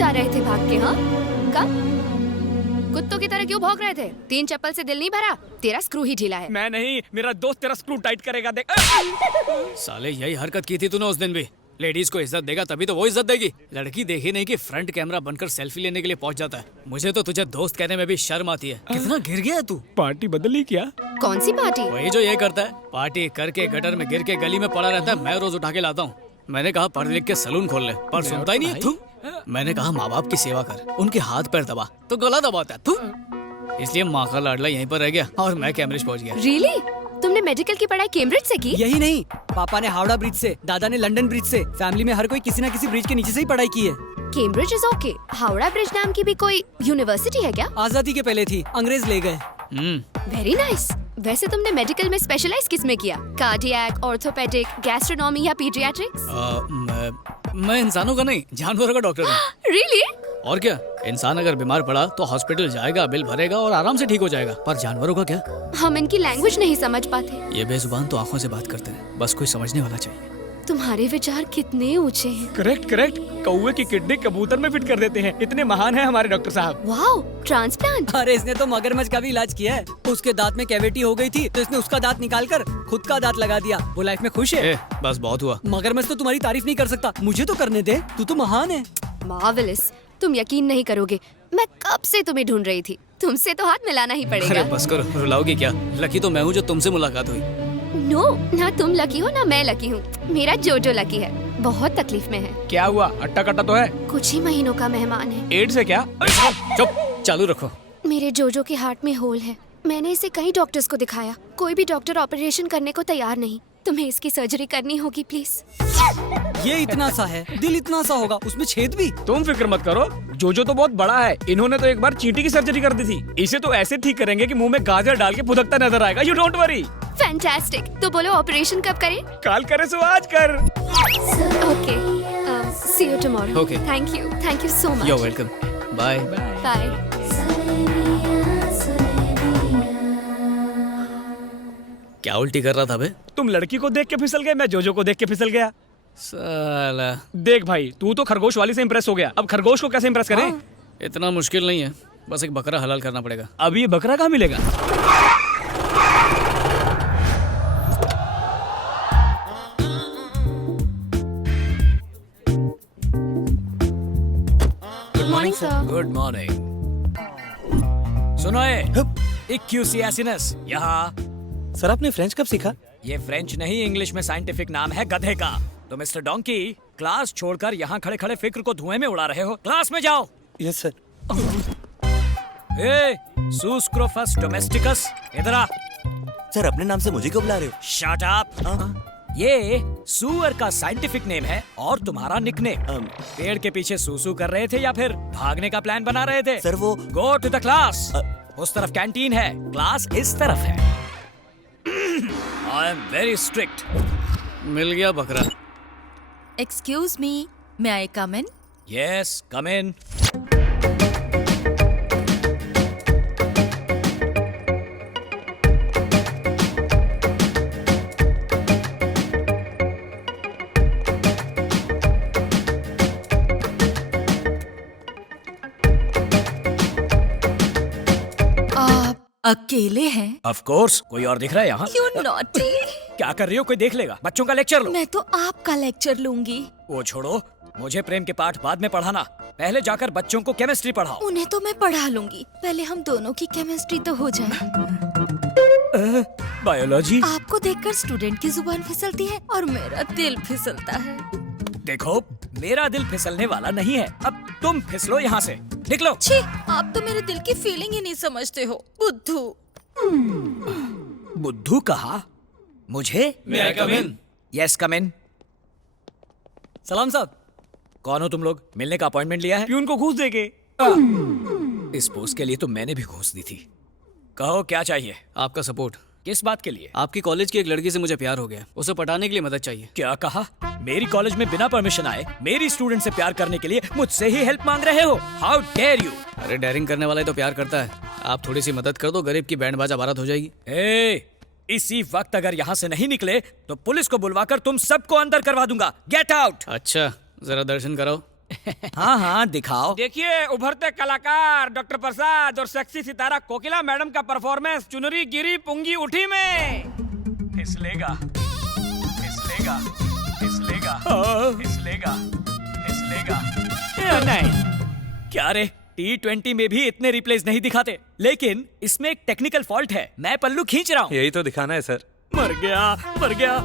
जा रहे थे भाग के? हाँ, कब? कुत्तों की तरह क्यों भौंक रहे थे? 3 चप्पल से दिल नहीं भरा? तेरा स्क्रू ही ढीला है। मैं नहीं, मेरा दोस्त तेरा स्क्रू टाइट करेगा, देख। साले यही हरकत की थी तूने उस दिन भी। लेडीज को इज्जत देगा तभी तो वो इज्जत देगी। लड़की देखी नहीं कि फ्रंट कैमरा बनकर सेल्फी लेने के लिए पहुंच जाता है। मुझे तो तुझे दोस्त कहने में भी शर्म आती है। कितना गिर गया तू। पार्टी बदली क्या? कौन सी पार्टी? वही जो ये करता है, पार्टी करके गटर में गिर के गली में पड़ा रहता है। मैं रोज उठा के लाता हूँ। मैंने कहा पढ़ लिख के सलून खोल ले, पर सुनता ही नहीं है। तू। मैंने कहा माँ बाप की सेवा कर, उनके हाथ पैर दबा, तो गला दबाता है। तू। इसलिए माँ का लाडला यहीं पर रह गया और मैं कैम्ब्रिज पहुँच गया। रियली? तुमने मेडिकल की पढ़ाई कैम्ब्रिज से की? यही नहीं, पापा ने हावड़ा ब्रिज से, दादा ने लंदन ब्रिज से। फैमिली में हर कोई किसी न किसी ब्रिज के नीचे से ही पढ़ाई की है। Cambridge is okay. Howrah bridge नाम की भी कोई यूनिवर्सिटी है क्या? आजादी के पहले थी, अंग्रेज ले गए। Very nice. वैसे तुमने मेडिकल में स्पेशलाइज किस में किया? कार्डियक, ऑर्थोपेडिक, गैस्ट्रोनॉमी या पीडियाट्रिक्स? मैं इंसानों का नहीं, जानवरों का डॉक्टर हूँ। रियली? और क्या, इंसान अगर बीमार पड़ा तो हॉस्पिटल जाएगा, बिल भरेगा और आराम से ठीक हो जाएगा। पर जानवरों का क्या? हम इनकी लैंग्वेज नहीं समझ पाते। ये बेजुबान तो आंखों से बात करते हैं, बस कोई समझने वाला चाहिए। तुम्हारे विचार कितने ऊंचे हैं। Correct correct. कौवे की किडनी कबूतर में फिट कर देते हैं, इतने महान हैं हमारे डॉक्टर साहब। Wow, transplant. अरे इसने तो मगरमच्छ का भी इलाज किया है। उसके दांत में कैविटी हो गई थी तो इसने उसका दांत निकालकर खुद का दांत लगा दिया। वो लाइफ में खुश है। बस बहुत हुआ। मगरमच्छ तो तुम्हारी तारीफ नहीं कर सकता, मुझे तो करने दे। तू तो महान है। मार्वेलस। तुम यकीन नहीं करोगे, मैं कब से तुम्हें ढूंढ रही थी। तुमसे तो हाथ मिलाना ही अरे पड़ेगा। बस करो, रुलाओगी क्या? लकी तो मैं हूँ जो तुमसे मुलाकात हुई। नो, ना तुम लकी हो ना मैं लकी हूँ। मेरा जोजो लकी है, बहुत तकलीफ में है। क्या हुआ? अट्टा कट्टा तो है? कुछ ही महीनों का मेहमान है। एड्स है क्या? चुप, चालू रखो। मेरे जोजो के हार्ट में होल है। मैंने इसे कई डॉक्टर्स को दिखाया, कोई भी डॉक्टर ऑपरेशन करने को तैयार नहीं। तुम्हें इसकी सर्जरी करनी होगी प्लीज। ये इतना सा है, दिल इतना सा होगा, उसमें छेद भी। तुम फिक्र मत करो, जोजो तो बहुत बड़ा है। इन्होंने तो एक बार चींटी की सर्जरी कर दी थी। इसे तो ऐसे ठीक करेंगे कि मुंह में गाजर डाल के फुदकता नजर आएगा। You don't worry. फैंटास्टिक। तो बोलो ऑपरेशन कब करें? काल करे सो आज कर। Okay, see you tomorrow. Okay. Thank you so much. You are welcome. Bye. Bye. क्या उल्टी कर रहा था बे? तुम लड़की को देख के फिसल गए, मैं जोजो को देख के फिसल गया। साला। देख भाई, तू तो खरगोश वाली से इम्प्रेस हो गया, अब खरगोश को कैसे इम्प्रेस करें? इतना मुश्किल नहीं है, बस एक बकरा हलाल करना पड़ेगा। अब ये बकरा कहाँ मिलेगा? Good morning sir. Good morning. सुनो इक्यूसियासिनस यहाँ। सर आपने फ्रेंच कब सीखा? ये फ्रेंच नहीं, इंग्लिश में साइंटिफिक नाम है गधे का। तो मिस्टर डोंकी, क्लास छोड़कर यहाँ खड़े खड़े फिक्र को धुएं में उड़ा रहे हो। क्लास में जाओ। Yes sir. ए, सुस्क्रोफस डोमेस्टिकस, इधर आ। सर अपने नाम से मुझे क्यों बुला रहे हो? Shut up. ये सुअर का साइंटिफिक नेम है और तुम्हारा निकनेम। पेड़ के पीछे सूसू कर रहे थे या फिर भागने का प्लान बना रहे थे? सर वो गो टू द क्लास। उस तरफ कैंटीन है, क्लास इस तरफ है। I am very strict. मिल गया बकरा। Excuse me, may I come in? Yes, come in. अकेले हैं? ऑफ कोर्स, कोई और दिख रहा है यहाँ? You naughty! क्या कर रही हो? कोई देख लेगा। बच्चों का लेक्चर लो। मैं तो आपका लेक्चर लूंगी। वो छोड़ो, मुझे प्रेम के पाठ बाद में पढ़ाना, पहले जाकर बच्चों को केमिस्ट्री पढ़ाओ। उन्हें तो मैं पढ़ा लूंगी, पहले हम दोनों की केमिस्ट्री तो हो जाए। बायोलॉजी। आपको देखकर स्टूडेंट की जुबान फिसलती है और मेरा दिल फिसलता है। देखो, मेरा दिल फिसलने वाला नहीं है। अब तुम फिसलो यहाँ से, निकलो। छी, आप तो मेरे दिल की फीलिंग ही नहीं समझते हो, बुद्धू। बुद्धू कहा? मुझे? May I come in? Yes, come in. सलाम साहब। कौन हो तुम लोग? मिलने का अपॉइंटमेंट लिया है? प्यून को घूस देके। इस पोस्ट के लिए तो मैंने भी घूस दी थी। कहो क्या चाहिए? आपका सपोर्ट। किस बात के लिए? आपकी कॉलेज की एक लड़की से मुझे प्यार हो गया, उसे पटाने के लिए मदद चाहिए। क्या कहा? मेरी कॉलेज में बिना परमिशन आए मेरी स्टूडेंट से प्यार करने के लिए मुझसे ही हेल्प मांग रहे हो? How dare you! अरे डेयरिंग करने वाला ही तो प्यार करता है। आप थोड़ी सी मदद कर दो, गरीब की बैंड बाजा बारात हो जाएगी। इसी वक्त अगर यहाँ से नहीं निकले तो पुलिस को बुलवाकर तुम सबको अंदर करवा दूंगा। Get out! अच्छा, जरा दर्शन कराओ। हाँ हाँ दिखाओ। देखिए उभरते कलाकार डॉक्टर प्रसाद और सेक्सी सितारा कोकिला मैडम का परफॉर्मेंस चुनरी गिरी पुंगी उठी में। फिसलेगा फिसलेगा फिसलेगा फिसलेगा फिसलेगा। नहीं क्या रे, T20 में भी इतने रिप्लेस नहीं दिखाते, लेकिन इसमें एक टेक्निकल फॉल्ट है। मैं पल्लू खींच रहा हूँ। यही तो दिखाना है सर। मर गया।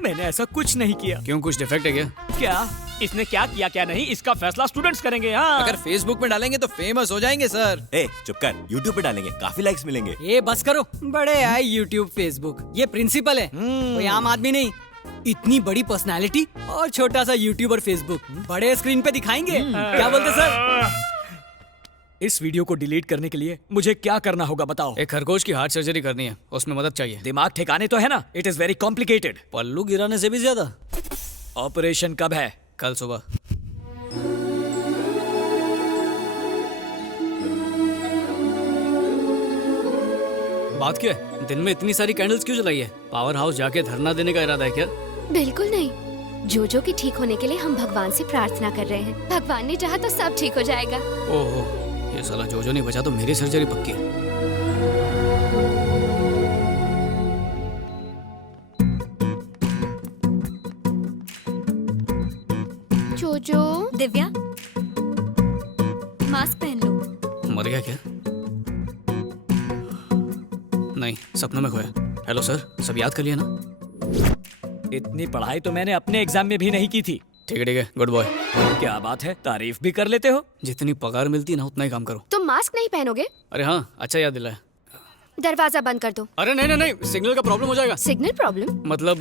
मैंने ऐसा कुछ नहीं किया। क्यों, कुछ डिफेक्ट है क्या? क्या इसने क्या किया क्या नहीं, इसका फैसला स्टूडेंट्स करेंगे। हाँ अगर फेसबुक में डालेंगे तो फेमस हो जाएंगे सर। ए चुप कर, YouTube पे डालेंगे, काफी लाइक्स मिलेंगे। ये बस करो, बड़े आए यूट्यूब फेसबुक। ये प्रिंसिपल है, कोई आम आदमी नहीं। इतनी बड़ी पर्सनालिटी और छोटा सा यूट्यूब और फेसबुक, बड़े स्क्रीन पे दिखाएंगे। क्या बोलते सर? इस वीडियो को डिलीट करने के लिए मुझे क्या करना होगा बताओ। एक खरगोश की हार्ट सर्जरी करनी है, उसमें मदद चाहिए। दिमाग ठिकाने तो है ना? It is very complicated. पल्लू गिराने से भी ज्यादा। ऑपरेशन कब है? कल सुबह। बात क्या है, दिन में इतनी सारी कैंडल्स क्यों जलाई है? पावर हाउस जाके धरना देने का इरादा है क्या? बिल्कुल नहीं, जोजो के ठीक होने के लिए हम भगवान से प्रार्थना कर रहे हैं। भगवान ने चाहा तो सब ठीक हो जाएगा। ओहो, ये साला जोजो नहीं बचा तो मेरी सर्जरी पक्की है। जोजो। दिव्या, मास्क पहन लो। मर गया क्या? नहीं, सपनों में खोया। हेलो सर, सब याद कर लिया ना? इतनी पढ़ाई तो मैंने अपने एग्जाम में भी नहीं की थी। ठीक है, गुड बॉय। क्या बात है, तारीफ भी कर लेते हो। जितनी पगार मिलती है ना उतना ही काम करो। तुम मास्क नहीं पहनोगे? अरे हाँ, अच्छा याद दिलाया। दरवाजा बंद कर दो। अरे नहीं नहीं नहीं, सिग्नल का प्रॉब्लम हो जाएगा। Signal problem? मतलब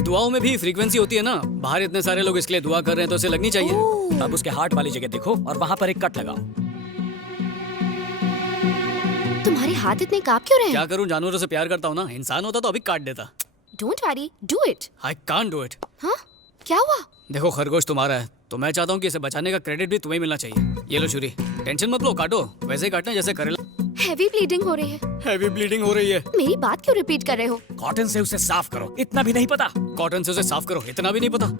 दुआओं में भी फ्रीक्वेंसी होती है ना। बाहर इतने सारे लोग इसके लिए दुआ कर रहे हैं तो उसे लगनी चाहिए। अब उसके हार्ट वाली जगह देखो और वहाँ पर एक कट लगाओ। तुम्हारे हाथ इतने कांप क्यों रहे हैं? क्या करूं, जानवरों से प्यार करता हूं ना। इंसान होता तो अभी काट देता। Don't worry, do it. I can't do it. हाँ, क्या हुआ? देखो, खरगोश तुम्हारा है तो मैं चाहता हूँ कि इसे बचाने का क्रेडिट भी तुम्हें मिलना चाहिए। ये लो छुरी, टेंशन मत लो, काटो वैसे ही काटना जैसे करेला। हैवी ब्लीडिंग हो रही है। हैवी ब्लीडिंग हो रही है। मेरी बात क्यों रिपीट कर रहे हो? कॉटन से उसे साफ करो, इतना भी नहीं पता? कॉटन से उसे साफ करो, इतना भी नहीं पता?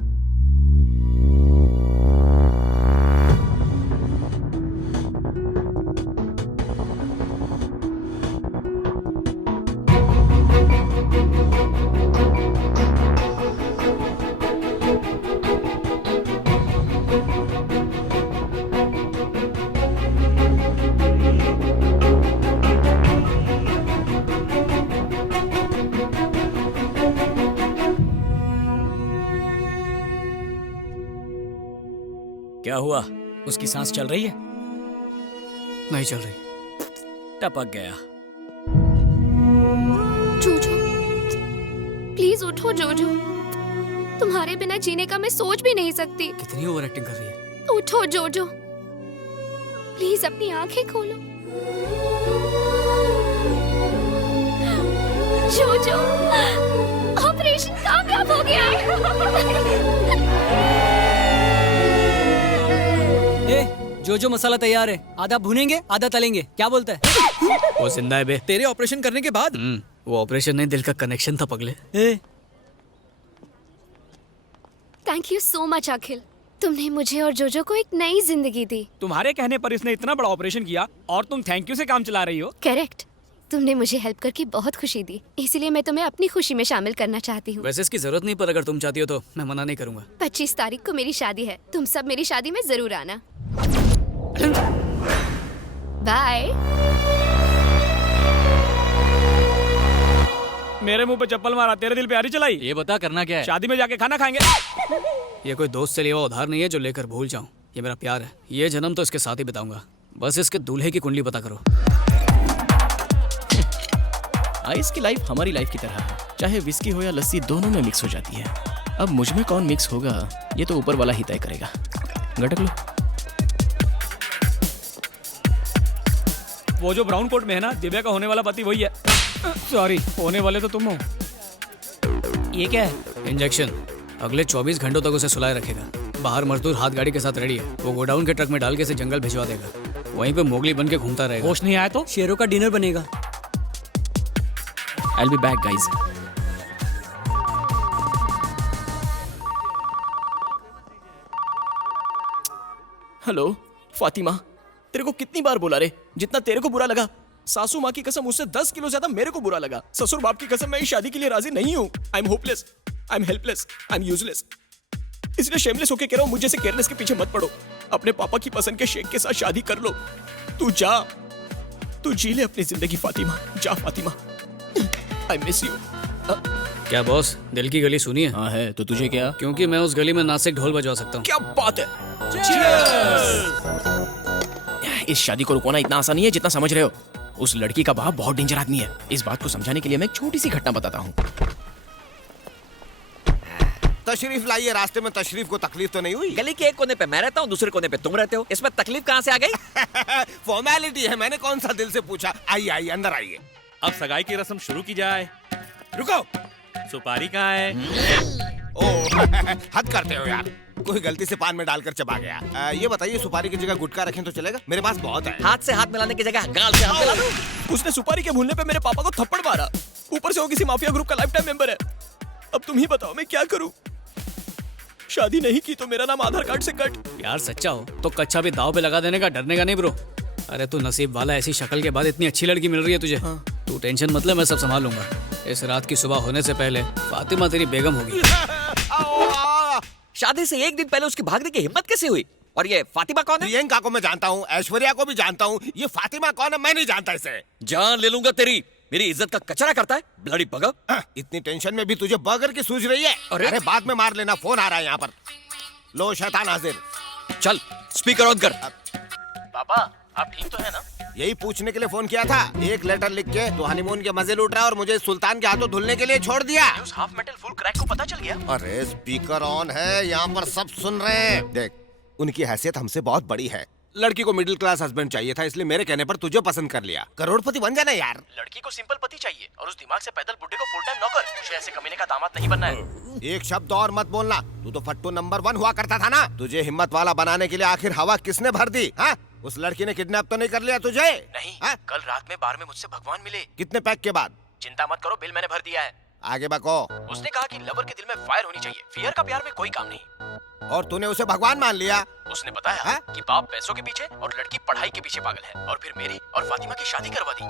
क्या हुआ, उसकी सांस चल रही है? नहीं चल रही। टपक गया। जोजो, प्लीज उठो जोजो। तुम्हारे बिना जीने का मैं सोच भी नहीं सकती। कितनी ओवर एक्टिंग कर रही है। उठो जोजो, प्लीज अपनी आंखें खोलो। जोजो, ऑपरेशन कामयाब हो गया है। जो मसाला तैयार है, आधा भुनेंगे आधा तलेंगे। क्या बोलता है? वो जिंदा है बे। तेरे ऑपरेशन करने के बाद? वो ऑपरेशन नहीं, दिल का कनेक्शन था पगले। थैंक यू सो मच अखिल, तुमने मुझे और जोजो को एक नई जिंदगी दी। तुम्हारे कहने पर इसने इतना बड़ा ऑपरेशन किया और तुम थैंक यू से काम चला रही हो। करेक्ट, तुमने मुझे हेल्प करके बहुत खुशी दी, इसलिए मैं तुम्हें अपनी खुशी में शामिल करना चाहती हूँ। वैसे इसकी जरूरत नहीं, पर अगर तुम चाहती हो तो मैं मना नहीं करूंगा। 25 तारीख को मेरी शादी है, तुम सब मेरी शादी में जरूर आना। बाय। मेरे मुंह पे चप्पल मारा, तेरे दिल पे आरी चलाई। ये बता करना क्या है? शादी में जाके खाना खाएंगे। ये कोई दोस्त से लिया हुआ उधार नहीं है जो लेकर भूल जाऊं। ये मेरा प्यार है, ये जन्म तो इसके साथ ही बिताऊंगा। बस इसके दूल्हे की कुंडली पता करो। आइस की लाइफ हमारी लाइफ की तरह है, चाहे विस्की हो या लस्सी दोनों में मिक्स हो जाती है। अब मुझ में कौन मिक्स होगा ये तो ऊपर वाला ही तय करेगा। गटक लो। वो जो ब्राउन कोट में है ना, दिव्या का होने वाला पति वही है। सॉरी, होने वाले तो तुम हो। ये क्या है? इंजेक्शन। अगले 24 घंटों तक उसे सुलाए रखेगा। बाहर मजदूर हाथ गाड़ी के साथ रेडी है, वो गोडाउन के ट्रक में डाल के इसे जंगल भिजवा देगा। वहीं पे मोगली बन के घूमता रहेगा। होश नहीं आया तो शेरों का डिनर बनेगा। I'll be back, guys. Hello Fatima, तेरे को कितनी बार बोला रे, जितना तेरे को बुरा लगा सासू माँ की कसम उससे 10 किलो ज्यादा मेरे को बुरा लगा। ससुर बाप की कसम मैं इस शादी के लिए राजी नहीं हूँ। I am hopeless, I am helpless, I am useless. इसलिए शेमलेस होके कह रहा हूँ, मुझे से केयरलेस के पीछे मत पड़ो। अपने पापा की पसंद के शेख के साथ शादी कर लो। तू जा, तू जी ले अपनी जिंदगी फातिमा, जा फातिमा। I miss you. क्या बॉस, दिल की गली सुनी है? हाँ है, तो तुझे क्या? क्योंकि मैं उस गली में नासिक ढोल बजवा सकता हूँ। क्या बात है। इस शादी को रुकवाना इतना आसान नहीं है जितना समझ रहे हो। उस लड़की का बाप बहुत डेंजर आदमी है। इस बात को समझाने के लिए मैं एक छोटी सी घटना बताता हूँ। तशरीफ लाइए। रास्ते में तशरीफ को तकलीफ तो नहीं हुई? गली के एक कोने पे मैं रहता हूँ, दूसरे कोने पे तुम रहते हो, इसमें तकलीफ कहाँ से आ गई? फॉर्मेलिटी है, मैंने कौन सा दिल से पूछा। आइए आइए अंदर आइए। अब सगाई की रस्म शुरू की जाए। रुको, सुपारी कहाँ है? ओ हद करते हो यार, कोई गलती से पान में डालकर चबा गया। ये बताइए सुपारी की जगह गुटखा रखें तो चलेगा? मेरे पास बहुत है। हाथ से हाथ मिलाने की जगह गाल से हाथ मिला दो। उसने सुपारी के भूलने पे मेरे पापा को थप्पड़ मारा। ऊपर से वो किसी माफिया ग्रुप का लाइफ टाइम मेंबर है। अब तुम ही बताओ मैं क्या करूं? शादी नहीं की तो मेरा नाम आधार कार्ड से कट। यार सच्चा हो तो कच्चा भी दाव पे लगा देने का, डरने का नहीं ब्रो। अरे तू नसीब वाला, ऐसी शक्ल के बाद इतनी अच्छी लड़की मिल रही है तुझे। तू टेंशन मत ले, मैं सब संभाल लूंगा। इस रात की सुबह होने से पहले फातिमा तेरी बेगम होगी। शादी से एक दिन पहले उसकी भागने की हिम्मत कैसे हुई? और ये फातिमा कौन है? प्रियंका को मैं जानता हूँ, ऐश्वर्या को भी जानता हूँ, ये फातिमा कौन है मैं नहीं जानता इसे। जान ले लूंगा तेरी। मेरी इज्जत का कचरा करता है ब्लडी बगर। इतनी टेंशन में भी तुझे बर्गर की सूझ रही है? अरे बाद में मार लेना, फोन आ रहा है यहाँ पर। लो शैतान हाजिर। चल स्पीकर ऑन कर। पापा आप ठीक तो है ना? यही पूछने के लिए फोन किया था। एक लेटर लिख के तो हनीमून के मजे लूट रहा है और मुझे सुल्तान के हाथों धुलने के लिए छोड़ दिया। उस हाफ मेटल फुल क्रैक को पता चल गया? अरे स्पीकर ऑन है, यहाँ पर सब सुन रहे हैं। देख, उनकी हैसियत हमसे बहुत बड़ी है। लड़की को मिडिल क्लास हस्बैंड चाहिए था, इसलिए मेरे कहने पर तुझे पसंद कर लिया। करोड़पति बन जाना यार। लड़की को सिंपल पति चाहिए और उस दिमाग से पैदल बुड्ढे को फुल टाइम नौकर। मुझे ऐसे कमीने का दामाद नहीं बनना है। एक शब्द और मत बोलना। तू तो फट्टू नंबर 1 हुआ करता था ना। तुझे हिम्मत वाला बनाने के लिए आखिर हवा किसने भर दी? हाँ? उस लड़की ने किडनैप तो नहीं कर लिया तुझे? नहीं, हाँ? कल रात में बार में मुझसे भगवान मिले। कितने पैक के बाद? चिंता मत करो, बिल मैंने भर दिया है। आगे बको। उसने कहा कि लवर के दिल में फायर होनी चाहिए, फियर का प्यार में कोई काम नहीं। और तूने उसे भगवान मान लिया? उसने बताया हाँ? कि बाप पैसों के पीछे और लड़की पढ़ाई के पीछे पागल है, और फिर मेरी और फातिमा की शादी करवा दी।